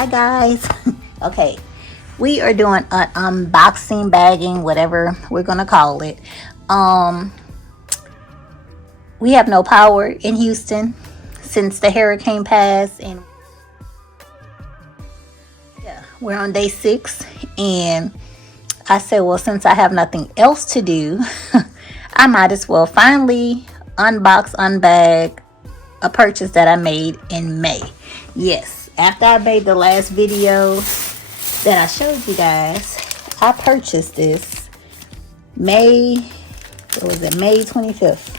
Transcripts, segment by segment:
Hi guys. Okay, we are doing an unboxing, bagging, whatever we're gonna call it. We have no power in Houston since the hurricane passed, and yeah, we're on day 6. And I said, well, since I have nothing else to do, I might as well finally unbox, unbag a purchase that I made in May. Yes, after I made the last video that I showed you guys, I purchased this May 25th.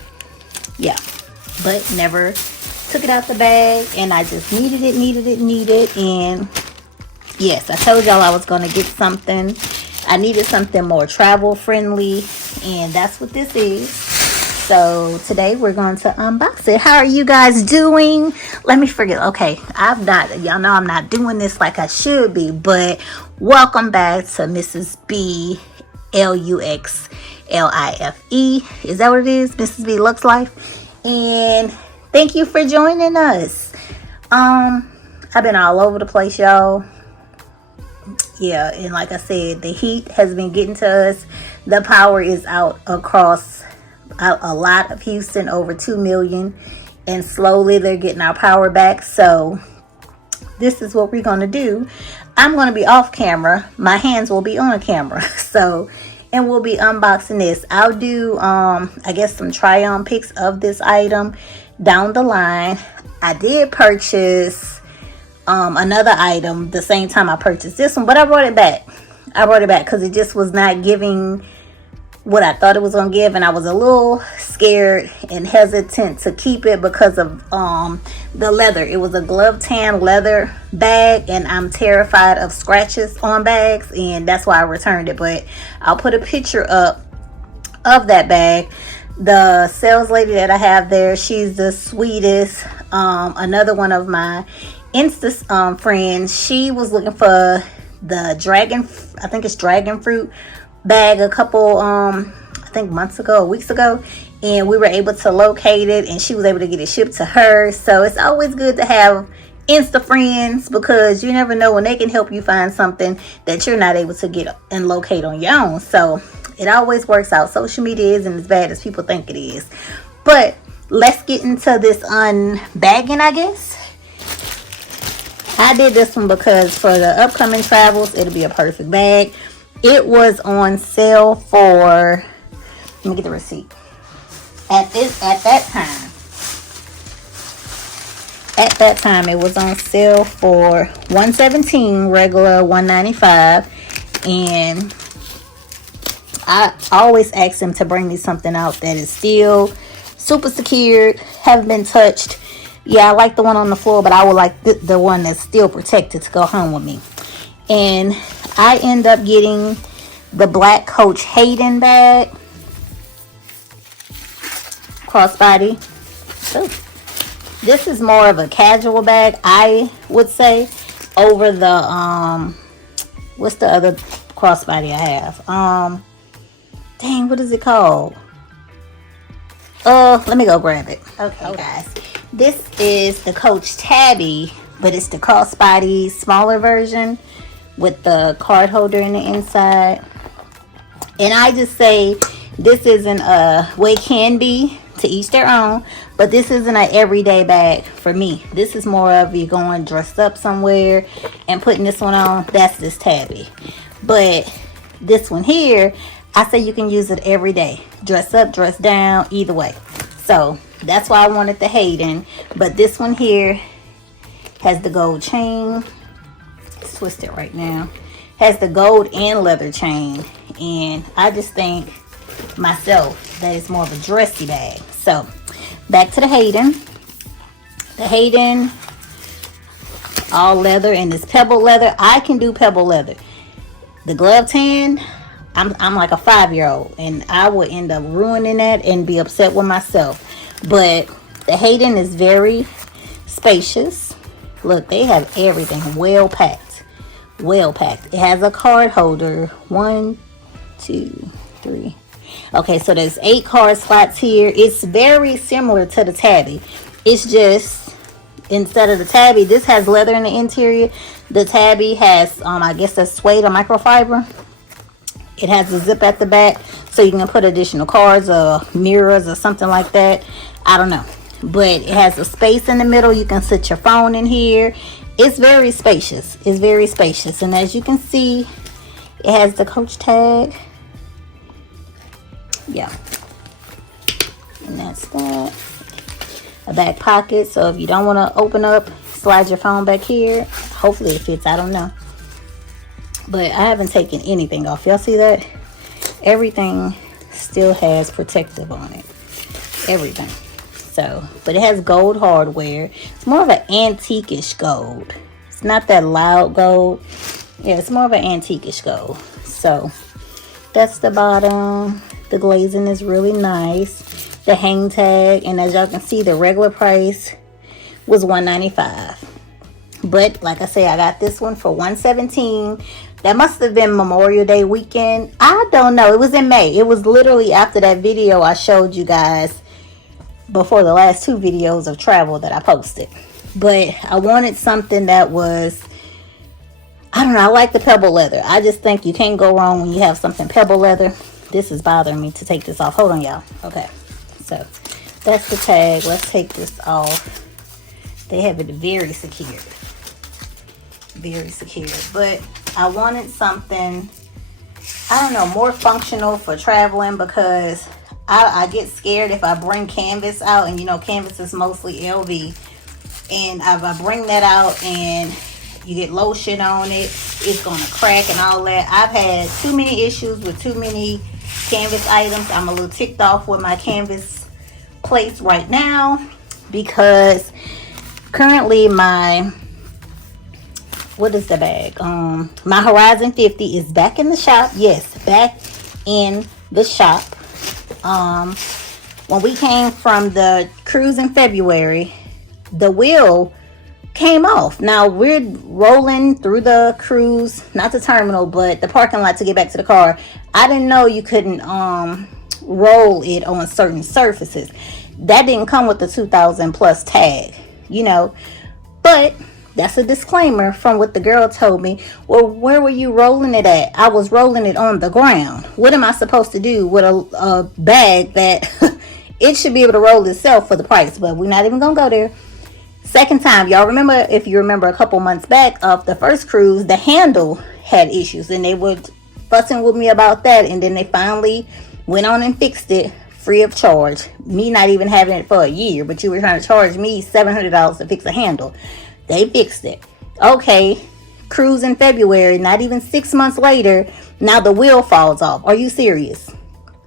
Yeah, but never took it out the bag, and I just needed it. And yes, I told y'all I was going to get something. I needed something more travel friendly, and that's what this is. So today we're going to unbox it. How are you guys doing? Let me forget. Okay, y'all know I'm not doing this like I should be, but welcome back to Mrs. B Luxlife. Is that what it is? Mrs. B Lux Life. And thank you for joining us. I've been all over the place, y'all. Yeah, and like I said, the heat has been getting to us. The power is out across a lot of Houston, over 2 million, and slowly they're getting our power back. So this is what we're going to do. I'm going to be off camera. My hands will be on camera. So, and we'll be unboxing this. I'll do, I guess, some try-on pics of this item down the line. I did purchase another item the same time I purchased this one, but I brought it back. Because it just was not giving what I thought it was gonna give, and I was a little scared and hesitant to keep it because of the leather. It was a glove tan leather bag, and I'm terrified of scratches on bags, and that's why I returned it. But I'll put a picture up of that bag. The sales lady that I have there, she's the sweetest. Another one of my Insta friends, she was looking for the dragon fruit bag a couple I think months ago or weeks ago, and we were able to locate it, and she was able to get it shipped to her. So it's always good to have Insta friends, because you never know when they can help you find something that you're not able to get and locate on your own. So it always works out. Social media isn't as bad as people think it is. But let's get into this unbagging, I guess. I did this one because for the upcoming travels, it'll be a perfect bag. It was on sale for, let me get the receipt. At that time, it was on sale for $117, regular $195, and I always ask them to bring me something out that is still super secured, haven't been touched. Yeah, I like the one on the floor, but I would like the one that's still protected to go home with me. And I end up getting the black Coach Hayden bag, crossbody. So this is more of a casual bag, I would say, over the what's the other crossbody I have? Dang, what is it called? Let me go grab it. Okay, guys, this is the Coach Tabby, but it's the crossbody smaller version with the card holder in the inside. And I just say this isn't it can be, to each their own, but this isn't an everyday bag for me. This is more of you going dressed up somewhere and putting this one on. That's this Tabby. But this one here, I say you can use it every day, dress up, dress down, either way. So that's why I wanted the Hayden. But this one here has the gold chain. Twist it right now. Has the gold and leather chain, and I just think myself that it's more of a dressy bag. So back to the Hayden. The Hayden, all leather, and this pebble leather. I can do pebble leather. The glove tan, I'm like a 5-year-old, and I would end up ruining that and be upset with myself. But the Hayden is very spacious. Look, they have everything well packed. It has a card holder. 1, 2, 3. Okay, so there's 8 card slots here. It's very similar to the Tabby. It's just, instead of the Tabby, this has leather in the interior. The tabby has, I guess that's suede or microfiber. It has a zip at the back, so you can put additional cards or mirrors or something like that. I don't know. But it has a space in the middle. You can sit your phone in here. It's very spacious. It's very spacious. And as you can see, it has the Coach tag. Yeah. And that's that. A back pocket, so if you don't want to open up, slide your phone back here. Hopefully it fits, I don't know. But I haven't taken anything off. Y'all see that? Everything still has protective on it. Everything. So, but it has gold hardware. It's more of an antique-ish gold. It's not that loud gold. Yeah, it's more of an antique-ish gold. So, that's the bottom. The glazing is really nice. The hang tag, and as y'all can see, the regular price was $195. But like I say, I got this one for $117. That must have been Memorial Day weekend. I don't know. It was in May. It was literally after that video I showed you guys before the last 2 videos of travel that I posted. But I wanted something that was, I don't know, I like the pebble leather. I just think you can't go wrong when you have something pebble leather. This is bothering me to take this off. Hold on, y'all. Okay. So that's the tag. Let's take this off. They have it very secured. Very secured. But I wanted something, I don't know, more functional for traveling, because I get scared if I bring canvas out, and you know canvas is mostly LV, and if I bring that out and you get lotion on it, it's gonna crack and all that. I've had too many issues with too many canvas items. I'm a little ticked off with my canvas plates right now, because currently my, what is the bag, my Horizon 50 is back in the shop. Yes, back in the shop. When we came from the cruise in February, the wheel came off. Now we're rolling through the cruise, not the terminal, but the parking lot to get back to the car. I didn't know you couldn't roll it on certain surfaces. That didn't come with the 2000 plus tag, you know. But that's a disclaimer from what the girl told me. Well, where were you rolling it at? I was rolling it on the ground. What am I supposed to do with a bag that it should be able to roll itself for the price? But we're not even gonna go there. Second time, y'all remember, if you remember a couple months back of the first cruise, the handle had issues, and they were fussing with me about that, and then they finally went on and fixed it free of charge. Me not even having it for a year, but you were trying to charge me $700 to fix a handle. They fixed it. Okay, cruise in February, not even 6 months later, now the wheel falls off. Are you serious?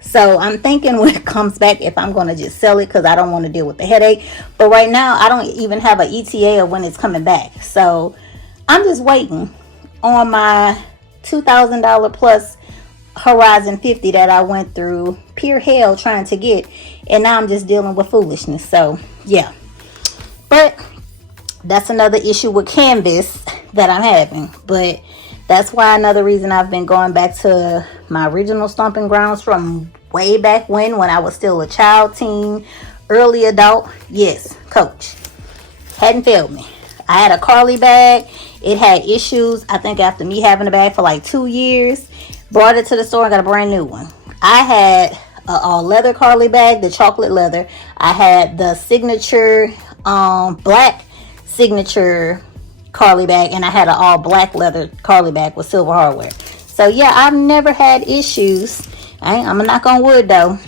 So I'm thinking when it comes back, if I'm going to just sell it, because I don't want to deal with the headache. But right now, I don't even have an ETA of when it's coming back. So I'm just waiting on my $2,000 plus Horizon 50 that I went through pure hell trying to get. And now I'm just dealing with foolishness. So, yeah. But that's another issue with canvas that I'm having. But that's why another reason I've been going back to my original stomping grounds from way back when I was still a child, teen, early adult. Yes, Coach. Hadn't failed me. I had a Carly bag. It had issues, I think, after me having a bag for like 2 years. Brought it to the store and got a brand new one. I had a leather Carly bag, the chocolate leather. I had the signature black signature Carly bag, and I had an all black leather Carly bag with silver hardware. So yeah, I've never had issues. I'm gonna knock on wood though,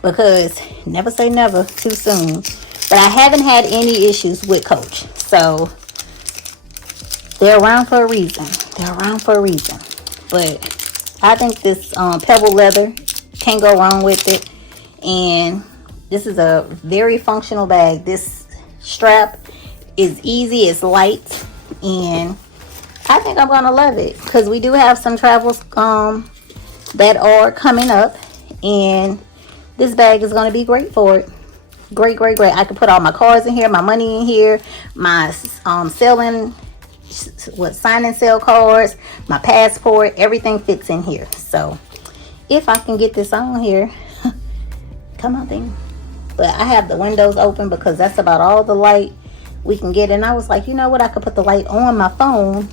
because never say never too soon. But I haven't had any issues with Coach. So they're around for a reason. They're around for a reason. But I think this pebble leather, can't go wrong with it. And this is a very functional bag. This strap is easy, it's light, and I think I'm gonna love it, because we do have some travels that are coming up, and this bag is gonna be great for it. Great. I can put all my cards in here, my money in here, my sign and sell cards, my passport, everything fits in here. So if I can get this on here, come on then. But I have the windows open because that's about all the light we can get it. And I was like, you know what, I could put the light on my phone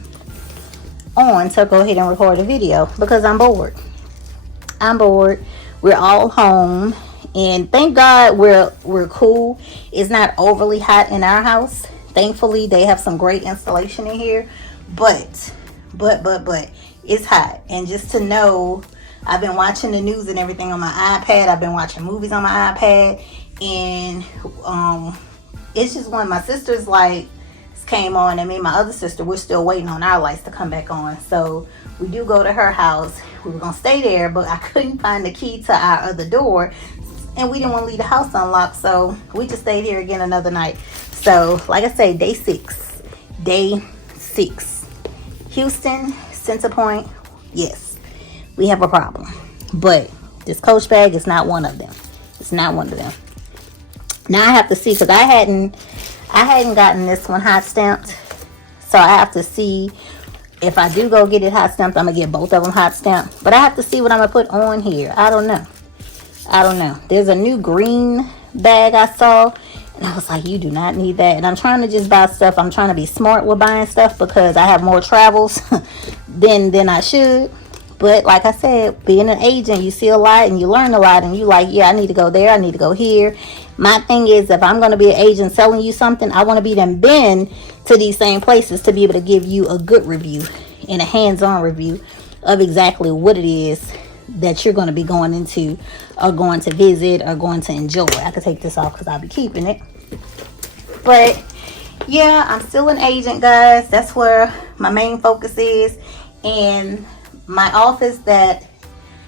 on to go ahead and record a video because I'm bored. We're all home, and thank God we're cool. It's not overly hot in our house. Thankfully, they have some great insulation in here, but it's hot. And just to know, I've been watching the news and everything on my iPad. I've been watching movies on my iPad, and it's just when my sister's lights came on, and me and my other sister, we're still waiting on our lights to come back on. So we do go to her house. We were gonna stay there, but I couldn't find the key to our other door, and we didn't want to leave the house unlocked, so we just stayed here again another night. So like I say, day six. Houston, Center Point, yes, we have a problem, but this Coach bag is not one of them. It's not one of them. Now I have to see, because I hadn't gotten this one hot stamped, so I have to see if I do go get it hot stamped. I'm gonna get both of them hot stamped, but I have to see what I'm gonna put on here. I don't know. There's a new green bag I saw, and I was like, you do not need that. And I'm trying to just buy stuff. I'm trying to be smart with buying stuff because I have more travels than I should. But like I said, being an agent, you see a lot and you learn a lot, and you like, yeah, I need to go there, I need to go here. My thing is, if I'm going to be an agent selling you something, I want to be been to these same places to be able to give you a good review and a hands-on review of exactly what it is that you're going to be going into or going to visit or going to enjoy. I could take this off because I'll be keeping it. But yeah, I'm still an agent, guys. That's where my main focus is. And my office, that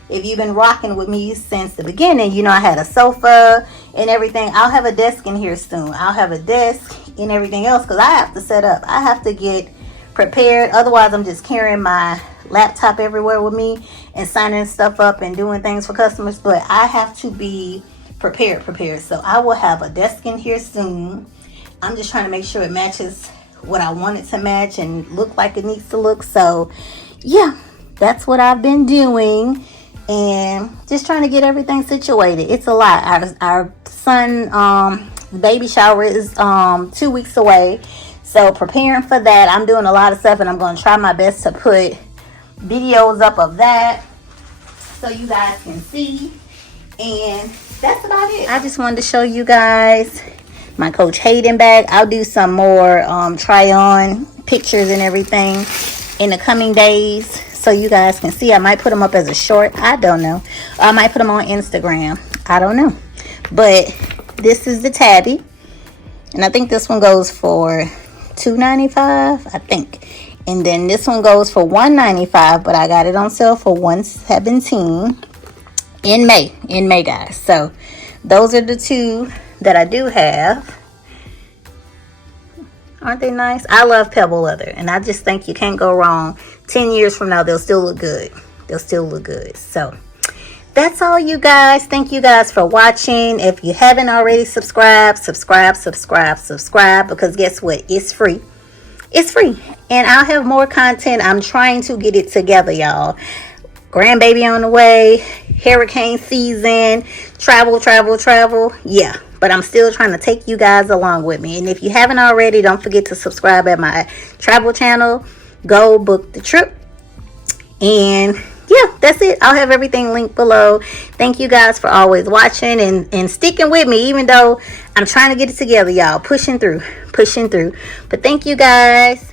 if you've been rocking with me since the beginning, you know I had a sofa and everything. I'll have a desk in here soon. I'll have a desk and everything else because I have to set up. I have to get prepared. Otherwise, I'm just carrying my laptop everywhere with me and signing stuff up and doing things for customers. But I have to be prepared. So I will have a desk in here soon. I'm just trying to make sure it matches what I want it to match and look like it needs to look. So yeah, that's what I've been doing, and just trying to get everything situated. It's a lot. Our son baby shower is 2 weeks away, so preparing for that. I'm doing a lot of stuff, and I'm going to try my best to put videos up of that so you guys can see. And that's about it. I just wanted to show you guys my Coach Hayden bag. I'll do some more try on pictures and everything in the coming days so you guys can see. I might put them up as a short. I don't know. I might put them on Instagram. I don't know. But this is the tabby, and I think this one goes for $2.95, I think. And then this one goes for $1.95, but I got it on sale for $117 in May, guys. So those are the two that I do have. Aren't they nice? I love pebble leather, and I just think you can't go wrong. 10 years from now, they'll still look good. So that's all, you guys. Thank you guys for watching. If you haven't already subscribed, subscribe, because guess what? It's free. And I'll have more content. I'm trying to get it together, y'all. Grandbaby on the way, hurricane season, travel. Yeah, but I'm still trying to take you guys along with me. And if you haven't already, don't forget to subscribe at my travel channel. Go book the trip. And yeah, that's it. I'll have everything linked below. Thank you guys for always watching and sticking with me, even though I'm trying to get it together, y'all. Pushing through. But thank you guys.